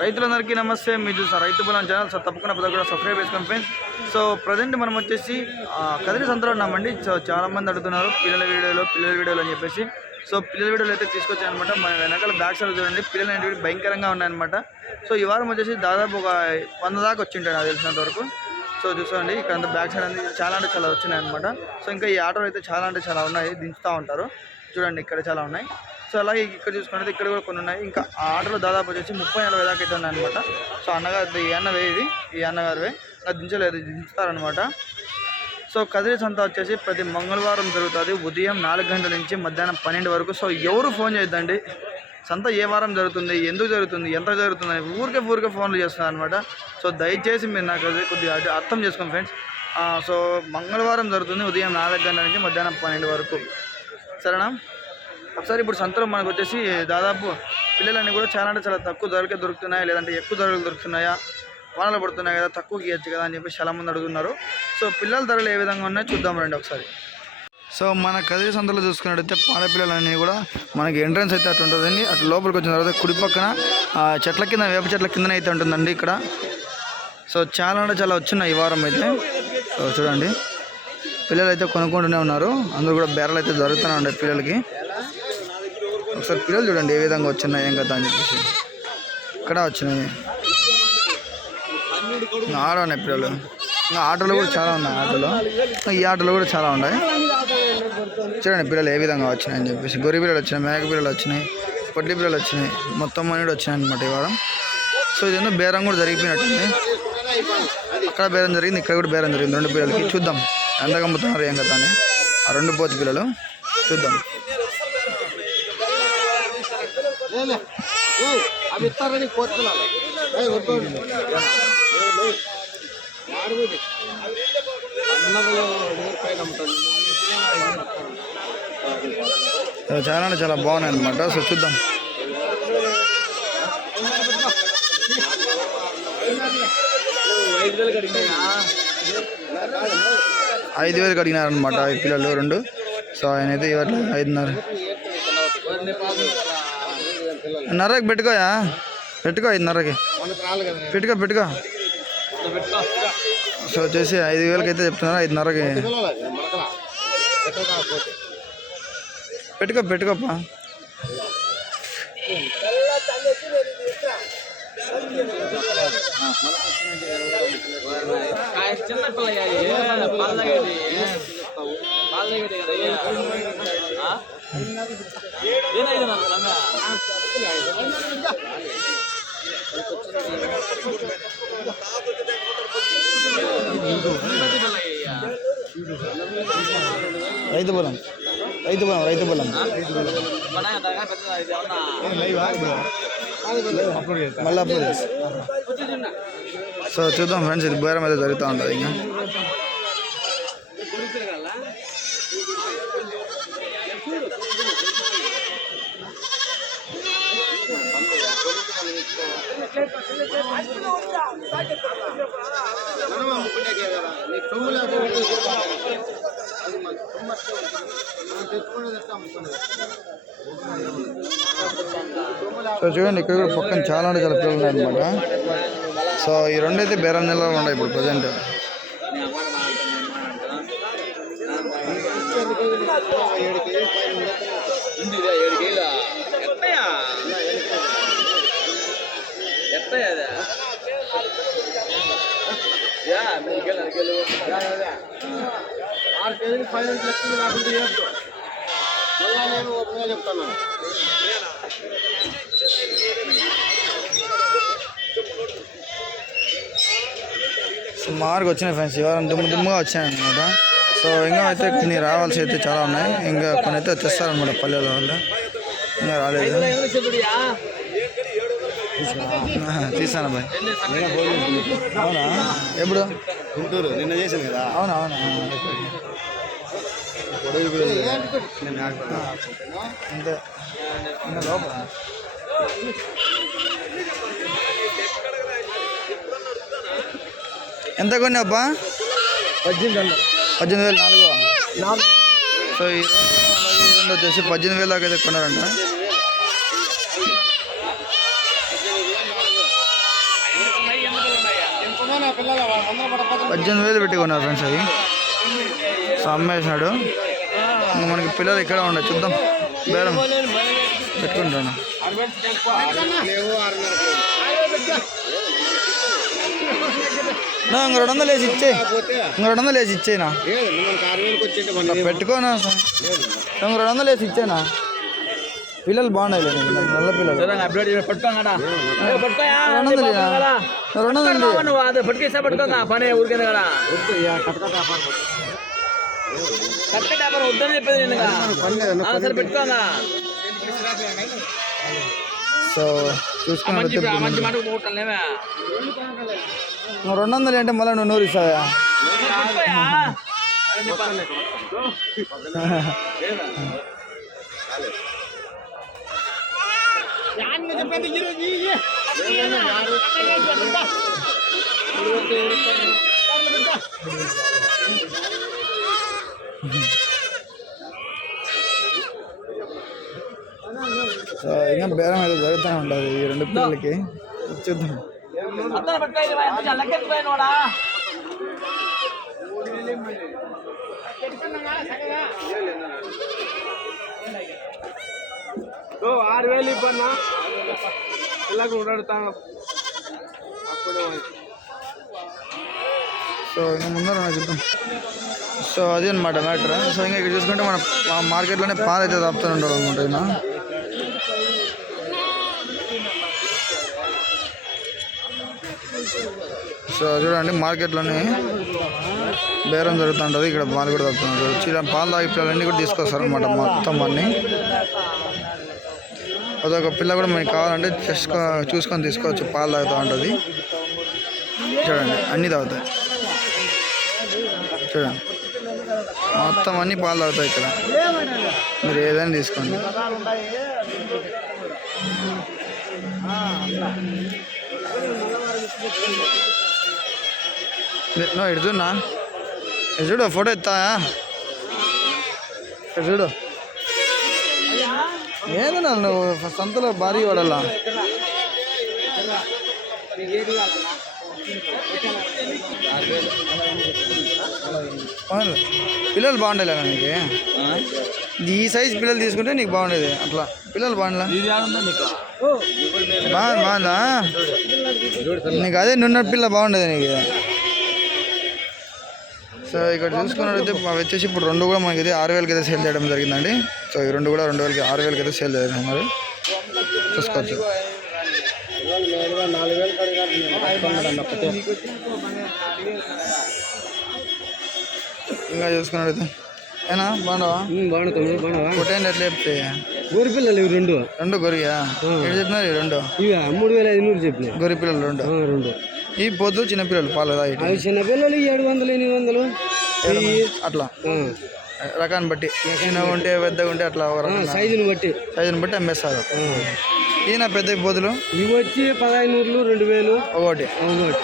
రైతులందరికీ నమస్తే. మీరు చూసారు రైతు బలం ఛానల్. సో తప్పకుండా ప్రతి కూడా సబ్స్క్రైబ్ చేసుకోండి ఫ్రెండ్స్ సో ప్రజెంట్ మనం వచ్చేసి కదిరి సంతలో ఉన్నామండి. సో చాలా మంది అడుగుతున్నారు పిల్లల వీడియోలో పిల్లల వీడియోలు అని చెప్పేసి. సో పిల్లల వీడియోలు అయితే తీసుకొచ్చాయనమాట మన వెనకాల బ్యాక్ సైడ్ చూడండి. పిల్లలు అనేవి భయంకరంగా ఉన్నాయన్నమాట. సో ఈ వారం వచ్చేసి దాదాపు ఒక వంద దాకా వచ్చింటాయి నాకు తెలిసినంత వరకు. సో చూసుకోండి ఇక్కడ అంత బ్యాక్ సైడ్ అనేది చాలా అంటే చాలా వచ్చినాయి అనమాట సో ఇంకా ఈ ఆటోలు అయితే చాలా అంటే చాలా ఉన్నాయి. దించుతూ ఉంటారు. చూడండి ఇక్కడ చాలా ఉన్నాయి. సో అలాగే ఇక్కడ చూసుకుంటే ఇక్కడ కూడా కొన్ని ఉన్నాయి. ఇంకా ఆటలు దాదాపు వచ్చేసి ముప్పై నలభై దాకా అయితే ఉన్నాయి అనమాట సో అన్నగారు ఈ అన్నవే ఇది ఈ అన్నగారివే ఇంకా దించలేదు దించుతారనమాట సో కదిరి సంత వచ్చేసి ప్రతి మంగళవారం జరుగుతుంది. ఉదయం నాలుగు గంటల నుంచి మధ్యాహ్నం పన్నెండు వరకు. సో ఎవరు ఫోన్ చేయొద్దండి? సంత ఏ వారం జరుగుతుంది ఎందుకు జరుగుతుంది ఎంత జరుగుతుంది అని ఊరికే ఊరికే ఫోన్లు చేస్తున్నారు అనమాట సో దయచేసి మీరు నాకు అది కొద్దిగా అర్థం చేసుకోండి ఫ్రెండ్స్. సో మంగళవారం జరుగుతుంది ఉదయం నాలుగు గంటల నుంచి మధ్యాహ్నం పన్నెండు వరకు. సరేనా? ఒకసారి ఇప్పుడు సంతలో మనకు వచ్చేసి దాదాపు పిల్లలన్నీ కూడా చాలా అంటే చాలా తక్కువ ధరకే దొరుకుతున్నాయా? లేదంటే ఎక్కువ ధరలు దొరుకుతున్నాయా? వానలు పడుతున్నాయి కదా తక్కువకి ఇవ్వచ్చు కదా అని చెప్పి చాలా మంది అడుగుతున్నారు. సో పిల్లల ధరలు ఏ విధంగా ఉన్నాయో చూద్దాం రండి ఒకసారి. సో మన కదిరి సంతలో చూసుకున్నట్టయితే పాడపిల్లలన్నీ కూడా మనకి ఎంట్రన్స్ అయితే అటు ఉంటుందండి. అటు లోపలికి వచ్చిన తర్వాత కుడి పక్కన చెట్ల కింద వేప చెట్ల కిందనే అయితే ఉంటుందండి ఇక్కడ. సో చాలా అంటే చాలా వచ్చినాయి ఈ వారం అయితే. సో చూడండి. పిల్లలు అయితే కొనుక్కుంటూనే ఉన్నారు. అందరూ కూడా బేరలు అయితే జరుగుతూనే ఉన్నాయి పిల్లలకి. ఒకసారి పిల్లలు చూడండి ఏ విధంగా వచ్చినాయి ఏం కదా అని చెప్పేసి. ఇక్కడ వచ్చినాయి. ఇంకా ఆడ ఉన్నాయి పిల్లలు. ఇంకా ఆటోలు కూడా చాలా ఉన్నాయి ఆటలు. ఈ ఆటోలు కూడా చాలా ఉన్నాయి. చూడండి పిల్లలు ఏ విధంగా వచ్చినాయి అని చెప్పేసి. గొర్రె పిల్లలు వచ్చినాయి మేక పిల్లలు వచ్చినాయి పొట్టి పిల్లలు వచ్చినాయి. మొత్తం అన్నీ వచ్చినాయి అనమాట ఇవాళ సో సో ఇదేందో బేరం కూడా జరిగిపోయినట్టుంది. అక్కడ బేరం జరిగింది ఇక్కడ కూడా బేరం జరిగింది. రెండు పిల్లలకి చూద్దాం. ఎంత అమ్ముతున్నారు ఏం కదా అని. ఆ రెండు పోతు పిల్లలు చూద్దాం. అవి ఇస్తారని కోరుతున్నాను చాలా అంటే చాలా బాగున్నాయి అనమాట సో చూద్దాం. ఐదు వేలకు అడిగినారనమాట ఈ పిల్లలు రెండు. సో ఆయన అయితే ఇవ్వట్లేదు ఐదున్నర నరకి పెట్టుకోయా? పెట్టుకో ఐదున్నరకి పెట్టుకో పెట్టుకో. సో వచ్చేసి ఐదు వేలకి అయితే చెప్తున్నారు ఐదున్నరకి పెట్టుకో పెట్టుకోప్పా చిన్న పిల్ల పాల దగ్గర పాల దగ్గర కదా ఏదైతే నమ్మ రైతు పొలం రైతు పొలం రైతు పొలం మన దగ్గర పెద్ద ఇది ఏమన్నా మళ్ళీ అప్పుడు సో చూద్దాం ఫ్రెండ్స్ ఇది బేరం అయితే జరుగుతూ ఉంటుంది ఇంకా మనం అమ్ముకునేకే కదా నీకు సొమ్ము లేకపోతే అది మన సొమ్ము అట్లే ఉంటుంది. మనం తెచ్చుకునేది ఎట్లా అమ్ముకునేది సో చూడండి ఇక్కడ కూడా పక్కన చాలా అంటే చాలా పిల్లలు ఉన్నాయన్నమాట సో ఈ రెండు అయితే బేరం నెలలో ఉన్నాయి ఇప్పుడు ప్రజెంట్ ఏడు కేజీలు పైన ఉండదు. ఇంటిదా ఏడు కేజీల ఎత్తయా ఎత్తయా అదే యా మూడు కేజీలు అర కేజీలు ఆరు కేజీలు లక్షలు కాకుండా చేయొద్దు మళ్ళా నేను ఓపెన్గా సుమారుగా వచ్చినాయి ఫ్రెండ్స్ ఎవరైనా దుమ్ము దుమ్ముగా వచ్చాయన్నమాట సో ఇంకా అయితే కొన్ని రావాల్సి అయితే చాలా ఉన్నాయి. ఇంకా కొన్ని అయితే తెస్తారనమాట పల్లెల వాళ్ళు. రాలేదు. తీసాను బాయ్? అవునా? ఎప్పుడు? గుంటూరు. నిన్న చేసింది కదా. అవునా అవునా? అంతే. లోపల? ఎంత కొన్నాబ్బా పద్దెనిమిది పద్దెనిమిది వేలు నాలుగు? సో ఈ రెండు అలాగే ఈ రెండు వచ్చేసి పద్దెనిమిది వేలు దాకా అయితే కొన్నారంట. పద్దెనిమిది వేలు పెట్టి కొన్నారు ఫ్రెండ్స్ అవి సో అమ్మేసినాడు మనకి పిల్లలు ఇక్కడ ఉండవు చూద్దాం. బేరం. పెట్టుకుంటాను. ఇంక రెండు వందలు వేసి ఇచ్చే ఇంక రెండు వందలు వేసి ఇచ్చేనా పెట్టుకోనా ఇంక రెండు వందలు వేసి ఇచ్చేనా పిల్లలు బాగున్నాయి నల్ల పిల్లలు అప్డేట్ పట్టుకోంగడా పట్టుకోయా రెండు వందలు ఇయ్యనా? రెండు వందలు ఇయ్యి. నువ్వు అది పట్టుకేసా పట్టుకోంగా పని ఊరికే కదా కట్ట వ్యాపారం వద్దని చెప్పేది నేను ఇంకా. ఆ, సరే పెట్టుకోంగా సో చూసుకున్నట్టు మంచి ఆ మంచి మాట పోగొట్టాలేమే రెండు వందలు అంటే మళ్ళీ నువ్వు నూరు ఇస్తావా పట్టుకోయా ఇంకా బేరం అయితే జరుగుతూనే ఉంటుంది ఈ రెండు పిల్లలకి చూద్దాం అందరూ పట్టుకోవాలి లెక్కెత్తుకోయినోడా ఇలా వేలు సో ఇంకా ముందర నాకు చూద్దాం సో అది అనమాట మ్యాటర్. సో ఇంకా ఇక్కడ చూసుకుంటే మన మార్కెట్లోనే పాలు అయితే తాపుతూ ఉంటాడు అనమాట ఈయన. సో చూడండి మార్కెట్లోనే బేరం జరుగుతుంటుంది. ఇక్కడ పాలు కూడా తాపుతున్నారు చీల పాలు తాగి పిల్లలన్నీ కూడా తీసుకొస్తారు అనమాట మొత్తం అన్నీ. అదొక పిల్ల కూడా మనకి కావాలంటే చేసుకో చూసుకొని తీసుకోవచ్చు. పాలు తాగుతూ ఉంటుంది. చూడండి అన్నీ తాగుతాయి. చూడండి. మొత్తం అన్నీ పాలు తాగుతాయి ఇక్కడ. మీరు ఏదైనా తీసుకోండి. నో ఇటు చూడు ఫోటో ఎత్తా. చూడు. ఏదన్నా నువ్వు సంతలో భారీ వాడల్లా. పిల్లలు బాగుండేలే నీకు? ఈ సైజ్ పిల్లలు తీసుకుంటే నీకు బాగుండేది అట్లా. పిల్లలు బాగుండలా? బాగుందా నీకు అదే నున్న పిల్ల బాగుండేది నీకు. సో ఇక్కడ చూసుకున్నట్టయితే అవి వచ్చేసి ఇప్పుడు రెండు కూడా మనకి ఇది ఆరు వేలకి అయితే సేల్ చేయడం జరిగిందండి. సో ఈ రెండు కూడా రెండు వేలకి ఆరు వేలకి అయితే సేల్ చేస్తున్నారు చూసుకోవచ్చు. ఇంకా చూసుకున్నట్టయితే ఏనా బాగున్నావా? ఎట్లా చెప్తే? గోరి పిల్లలు ఇవి రెండు. రెండు గొరిగా ఎక్కడ చెప్పినారు రెండు? ఇవి మూడు వేల ఐదు నూరు చెప్పిన గొర్రె పిల్లలు రెండు. రెండు. ఈ పొద్దు చిన్న పిల్లలు పాలు అవి చిన్న పిల్లలు ఏడు వందలు ఎనిమిది వందలు. అట్లా. రకాన్ని బట్టి. చిన్నగా ఉంటే పెద్దగా ఉంటే అట్లా సైజుని బట్టి. సైజుని బట్టి అమ్మేస్తారు. ఈయన పెద్ద పొద్దులు. ఇవి వచ్చి పదహైదు రెండు వేలు. ఒకటి. ఒకటి.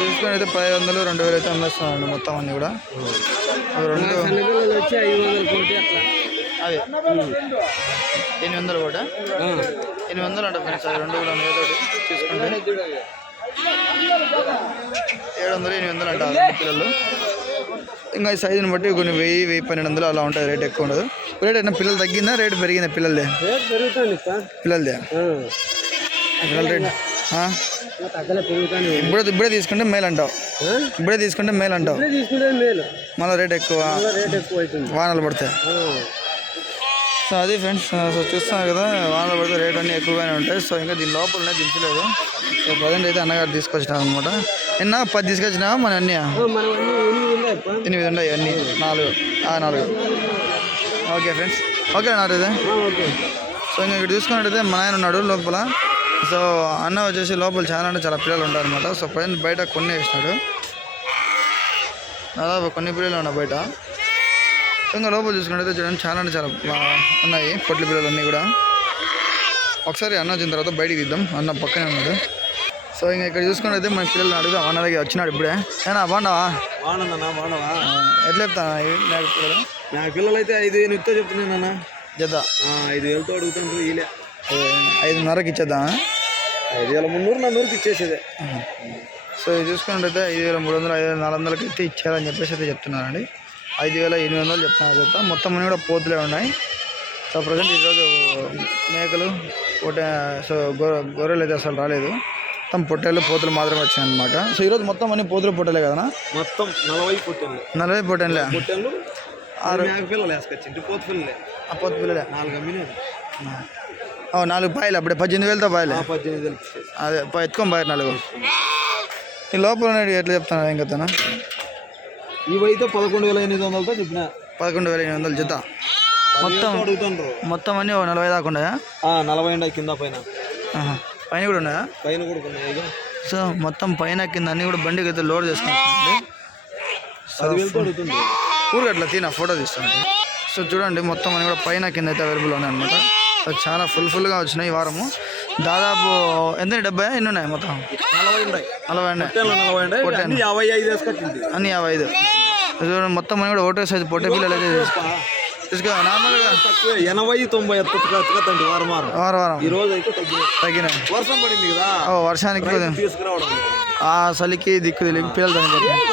చూసుకుని అయితే పది వందలు రెండు వేలు అయితే అమ్మేస్తున్నారండి మొత్తం అన్ని కూడా. అవి రెండు పిల్లలు వచ్చి ఐదు వందల కోటి అట్లా. అవి. ఎనిమిది వందలు కూడా ఎనిమిది వందలు అంట ఫ్రెండ్స్ రెండు కూడా ఏదో చూసుకుంటే ఏడు వందలు ఎనిమిది వందలు అంట రెండు పిల్లలు. ఇంకా ఈ సైజుని బట్టి కొన్ని వెయ్యి వెయ్యి పన్నెండు వందలు అలా ఉంటుంది రేట్ ఎక్కువ ఉండదు. రేట్ అయినా పిల్లలు తగ్గిందా? రేట్ పెరిగిందా పిల్లలదే? పిల్లలదే? పిల్లల రేట్ ఇప్పుడే ఇప్పుడే తీసుకుంటే మేలు అంటావు. ఇప్పుడే తీసుకుంటే మేలు అంటావు. మళ్ళీ రేట్ ఎక్కువ రేట్ ఎక్కువ అవుతుంది. వానలు పడతాయి. సో అది ఫ్రెండ్స్ సో చూస్తున్నాం కదా వానలు పడితే రేట్ అన్నీ ఎక్కువగానే ఉంటాయి. సో ఇంకా దీని లోపలనే దించలేదు. సో ప్రజెంట్ అయితే అన్నగారు తీసుకొచ్చినారు అనమాట నిన్న పది తీసుకొచ్చినా మన అన్నీ ఎనిమిది ఉన్నాయి ఉన్నాయి అన్నీ. నాలుగు. ఆ నాలుగు. Okay friends. Okay okay. So ఇంకా ఇక్కడ చూసుకున్నట్టయితే మా ఆయన ఉన్నాడు లోపల. సో అన్న వచ్చేసి లోపల చాలా అంటే చాలా పిల్లలు ఉంటారు అనమాట సో ప్రజెంట్ బయట కొన్ని వేసినాడు. దాదాపు కొన్ని పిల్లలు ఉన్నాయి బయట. ఇంకా లోపల చూసుకున్నట్టయితే చూడండి చాలా అంటే చాలా ఉన్నాయి పొట్ల పిల్లలు అన్నీ కూడా. ఒకసారి అన్న వచ్చిన తర్వాత బయటికి తీద్దాం అన్న పక్కనే ఉన్నాడు. సో ఇంకా ఇక్కడ చూసుకున్నట్టయితే మన పిల్లల్ని అడుగుదాం. అన్న దగ్గర వచ్చినాడు ఇప్పుడే. ఏనా బాగున్నావా? బాగుందన్నా బాగున్నావా? ఎట్లా చెప్తాను నాకు పిల్లలు నా పిల్లలు అయితే ఐదు వేలు ఇస్తో చెప్తున్నానన్నా జత ఐదు వేలతో అడుగుతుంటారు వీలే ఐదున్నరకి ఇచ్చేద్దాం? ఐదు వేల మున్నూరు నన్నూరుకి ఇచ్చేసేదే. సో ఇది చూసుకున్నట్టయితే ఐదు వేల మూడు వందలు ఐదు వేల నాలుగు వందలకి అయితే ఇచ్చారని చెప్పేసి అయితే చెప్తున్నారండి. ఐదు వేల ఎనిమిది వందలు చెప్తున్నారు చెప్తా. మొత్తం అన్ని కూడా పోతులే ఉన్నాయి. సో ప్రజెంట్ ఈరోజు మేకలు పొట్ట సో గొర్రె గొర్రెలు అయితే అసలు రాలేదు. మొత్తం పొట్టేళ్ళు పోతులు మాత్రమే వచ్చాయి అనమాట సో ఈరోజు మొత్తం అన్ని పోతులు పొట్టలే కదా మొత్తం నలభై పుట్టింది నలభై పుట్టాను ఆరు పిల్లలు వేసుకొచ్చింది పోతు పిల్లలే ఆ పోతు పిల్లలే నాలుగు అమ్మినారు. ఓ నాలుగు పాయలు అప్పుడే పద్దెనిమిది వేలతో పాయలే? పద్దెనిమిది వేలు. అదే ఎత్తుకొని పాయరు నాలుగు. ఈ లోపల ఎట్లా చెప్తాను ఇంకా తను ఇవైతే పదకొండు వేల ఎనిమిది వందలతో చెప్పిన. పదకొండు వేల ఎనిమిది వందలు జత. మొత్తం అడుగుతుండ్రు. మొత్తం అన్నీ ఓ నలభై దాకా ఉన్నాయా? ఆ, నలభై ఉండే కింద పైన. ఆహా. పైన కూడా ఉన్నాయా? పైన కూడా ఉన్నాయి. సో మొత్తం పైన కింద అన్ని కూడా బండికి అయితే లోడ్ చేసుకుంటుంది. పదివేలతో అడుగుతుంది ఊరికి అట్లా తీన ఫోటో తీస్తాను. సో చూడండి మొత్తం అన్ని కూడా పైన కింద అయితే అవైలబుల్ ఉన్నాయి అనమాట సో చాలా ఫుల్ ఫుల్గా వచ్చినాయి ఈ వారము. దాదాపు ఎంత డెబ్బై? ఎన్ని ఉన్నాయి మొత్తం? నలభై ఉన్నాయి. నలభై ఉన్నాయి. అన్ని యాభై ఐదు వేసుకొచ్చింది. అన్ని యాభై ఐదు. చూడండి మొత్తం అన్ని కూడా ఓటర్ సైజ్ పొట్టే పిల్లలు అయితే తీసుకో నార్మల్గా ఎనభై తొంభై వారం వారం. వారం వారం. ఈ రోజు అయితే తగ్గినాయి. వర్షం పడింది కదా? ఓ వర్షానికి తీసుకురావడం ఆ చలికి దిక్కు తెలియదు పిల్లలు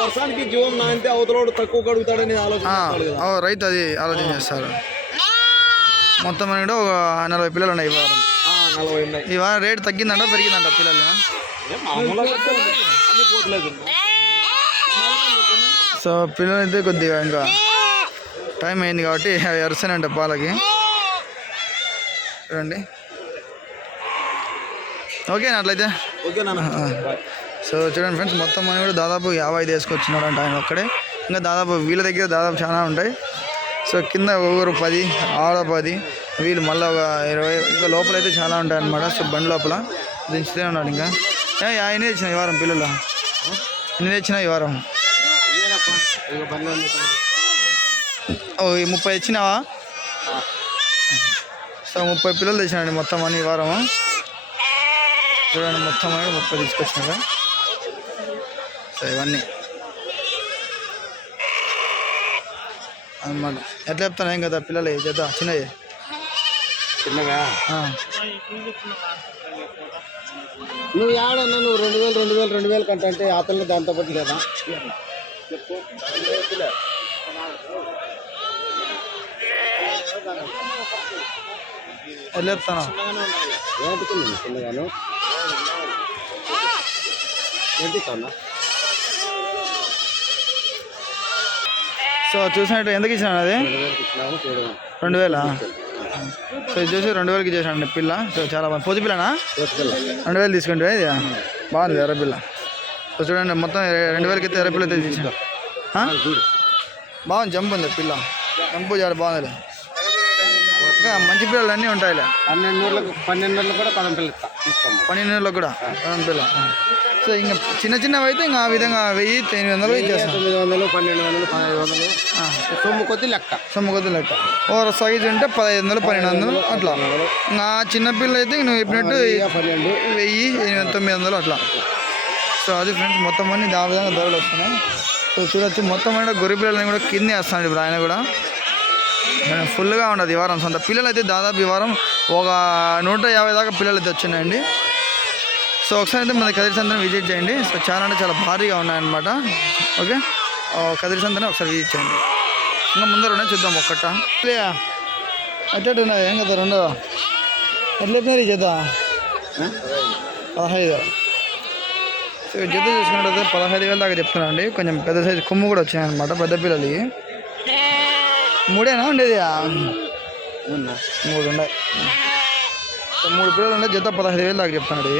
వర్షానికి జీవం నాంతే అవతలోడు తక్కువ కడుగుతాడని ఆలోచన రైతు అది ఆలోచన చేస్తారు మొత్తం అని కూడా ఒక నలభై పిల్లలు ఉన్నాయి ఈ వారం. వారం రేటు తగ్గిందంట పెరిగిందంట పిల్లలు. సో పిల్లలు అయితే కొద్దిగా ఇంకా టైం అయింది కాబట్టి అవి అరుస్తానంట పాలకి. చూడండి ఓకేనా అట్లయితే. సో చూడండి ఫ్రెండ్స్ మొత్తం అని కూడా దాదాపు యాభై ఐదు వేసుకొచ్చినాడంట ఆయన ఒక్కడే. ఇంకా దాదాపు వీళ్ళ దగ్గర దాదాపు చాలా ఉంటాయి. సో కింద ఒకరు పది ఆడ పది వీళ్ళు మళ్ళీ ఒక ఇరవై ఇంకా లోపల అయితే చాలా ఉంటాయి అనమాట సో బండి లోపల దించుతూనే ఉన్నాడు ఇంకా. ఏ ఆయన తెచ్చిన ఈ వారం పిల్లలు. నేను తెచ్చిన ఈ వారం. ఓ ఈ ముప్పై తెచ్చినావా? సో ముప్పై పిల్లలు తెచ్చినాడు మొత్తం అని ఈ వారం. చూడండి మొత్తం అని ముప్పై తీసుకొచ్చినాక సో ఇవన్నీ. అన్నమాట ఎట్లా చెప్తాను ఏం కదా పిల్లలు చేద్దా? చిన్నవి చిన్నగా. నువ్వు ఏడన్నా నువ్వు రెండు వేలు రెండు వేలు రెండు వేలు కంట అంటే ఆ పిల్ల దాంతో పాటు లేదా? చెప్పు ఎట్లా చెప్తాను ఏంటికి చిన్నగాను. ఏంటి కన్నా సో చూసినట్టు ఎందుకు ఇచ్చినాడు అది? రెండు వేలా? సో ఇది చూసి రెండు వేలకి చేశాడు పిల్ల. సో చాలా బాగుంది. పొద్దు పిల్లనా? రెండు వేలు తీసుకుంటే ఇది? బాగుంది ఎర్రపిల్ల సో చూడండి మొత్తం రెండు వేలకి అయితే ఎర్రపిల్ల అయితే తీసిన చూడు బాగుంది జంప్ ఉంది పిల్ల. జంపు చాలా బాగుంది. మంచి పిల్లలు అన్నీ ఉంటాయిలే. పన్నెండు పన్నెండు కూడా పదం పిల్ల పన్నెండు కూడా? పన్నెండు పిల్ల. సో ఇంకా చిన్న చిన్నవి అయితే ఇంకా ఆ విధంగా వెయ్యి ఎనిమిది వందలు ఇచ్చేస్తాం. తొమ్మిది వందలు పన్నెండు వందలు పదహైదు వందలు. సొమ్ము కొద్ది లెక్క. సొమ్ము కొద్ది లెక్క. ఓ సైజ్ ఉంటే పదహైదు వందలు పన్నెండు వందలు అట్లా. ఇంకా చిన్న పిల్ల అయితే నువ్వు చెప్పినట్టు పన్నెండు వెయ్యి ఎనిమిది తొమ్మిది వందలు అట్లా. సో అది ఫ్రెండ్స్ మొత్తం అన్ని దా విధంగా ధరలు వస్తున్నాయి. సో చూడొచ్చు మొత్తం అన్ని కూడా గొర్రె పిల్లలని కూడా కిందే వస్తున్నాడు ఇప్పుడు ఆయన కూడా. ఫుల్గా ఉండదు ఈ వారం. సొంత పిల్లలు అయితే దాదాపు ఈ వారం ఒక నూట యాభై దాకా పిల్లలు అయితే వచ్చినాయండి. సో ఒకసారి అయితే మన కదిరి సంతని విజిట్ చేయండి. సో చాలా అంటే చాలా భారీగా ఉన్నాయన్నమాట. ఓకే? కదిరి సంతని ఒకసారి విజిట్ చేయండి. ఇంకా ముందర ఉన్నాయి చూద్దాం ఒక్కట. అట్టట్టు ఉన్నది ఏం కదా రెండో? ఎట్లా చెప్పినారు ఈ జత? పదహైదు. సో ఈ జత చూసుకున్నట్టయితే పదహైదు వేల దాకా చెప్తున్నాను అండి కొంచెం పెద్ద సైజు కొమ్ము కూడా వచ్చినాయి అనమాట పెద్ద పిల్లలకి మూడేనా ఉండేది. మూడు ఉన్నాయి. మూడు పిల్లలు ఉండే జత పదహైదు వేలు దాకా చెప్తున్నాడు.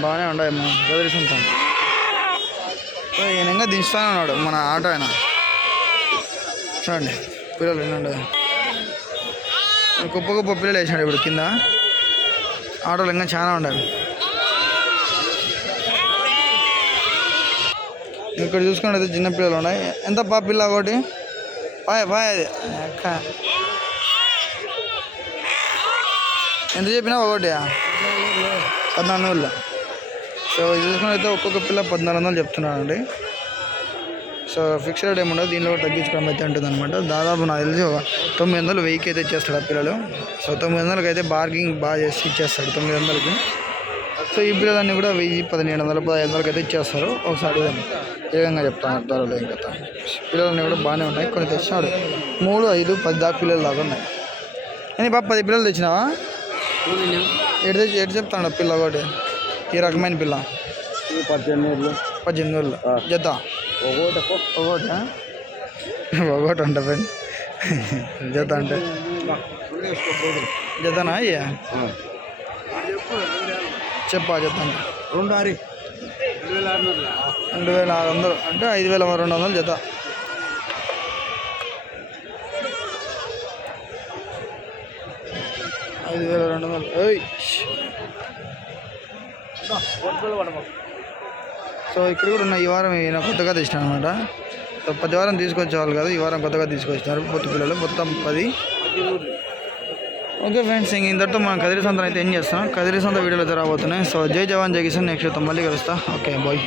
బాగానే ఉన్నాయి మన గదిరిస్తుంటాం సో ఈయన దించుతానే ఉన్నాడు మన ఆటో ఆయన. చూడండి పిల్లలు ఉండదు గొప్ప గొప్ప పిల్లలు వేసాడు ఇప్పుడు కింద. ఆటోలు ఇంకా చాలా ఉన్నాయి ఇక్కడ చూసుకున్నట్టు చిన్న పిల్లలు ఉన్నాయి. ఎంత పా పిల్ల ఒకటి? పాయ పాయ అది. అక్క. ఎంత చెప్పినా ఒకటి? పద్నాలుగు వేలు సో ఇది చూసుకున్నట్టయితే ఒక్కొక్క పిల్ల పద్నాలుగు వందలు చెప్తున్నానండి సో ఫిక్స్డ్ రేట్ ఏముండదు దీనిలో కూడా తగ్గించుకోవడం అయితే ఉంటుంది అనమాట దాదాపు నాకు తెలిసి ఒక తొమ్మిది వందలు వెయ్యికి అయితే ఇచ్చేస్తాడు ఆ పిల్లలు. సో తొమ్మిది వందలకి అయితే బార్గింగ్ బాగా చేసి ఇచ్చేస్తాడు తొమ్మిది వందలకి. సో ఈ పిల్లలన్నీ కూడా వెయ్యి పదిహేను వందల పదహైదు వందలకి అయితే ఇచ్చేస్తారు. ఒకసారి. ఏ విధంగా చెప్తాను ధరలు ఏం కదా పిల్లలన్నీ కూడా బాగానే ఉన్నాయి. కొన్ని తెచ్చినాడు. మూడు ఐదు పది దాకా పిల్లలు దాకా ఉన్నాయి. అని బాబు పది పిల్లలు తెచ్చినావా? ఎటు తెచ్చి ఎటు చెప్తాడు పిల్ల ఒకటి? ఈ రకమైన పిల్ల పద్దెనిమిది పద్దెనిమిది వేలు జత? ఒకటి ఒకటి ఒకటి అంట ఫ్రెండ్ జత అంటే? జతనా అయ్యా చెప్పా జత రెండు ఆరి రెండు వేల ఆరు వందలు. అంటే ఐదు వేల రెండు వందలు జత. ఐదు వేల రెండు వందలు. సో ఇక్కడ కూడా ఉన్న ఈ వారం ఈయన కొత్తగా తెచ్చినాడు అనమాట సో పది వారం తీసుకొచ్చేవాళ్ళు కాదు ఈ వారం కొత్తగా తీసుకొచ్చినారు పొత్తు పిల్లలు మొత్తం పది. ఓకే ఫ్రెండ్స్ ఇంక ఇంతటితో మనం కదిరి సంతను అయితే ఏం చేస్తాం? కదిరి సంత వీడియోలు అయితే రాబోతున్నాయి. సో జై జవాన్ జై కిషన్ నెక్స్ట్ మళ్ళీ కలుస్తా. Okay bye.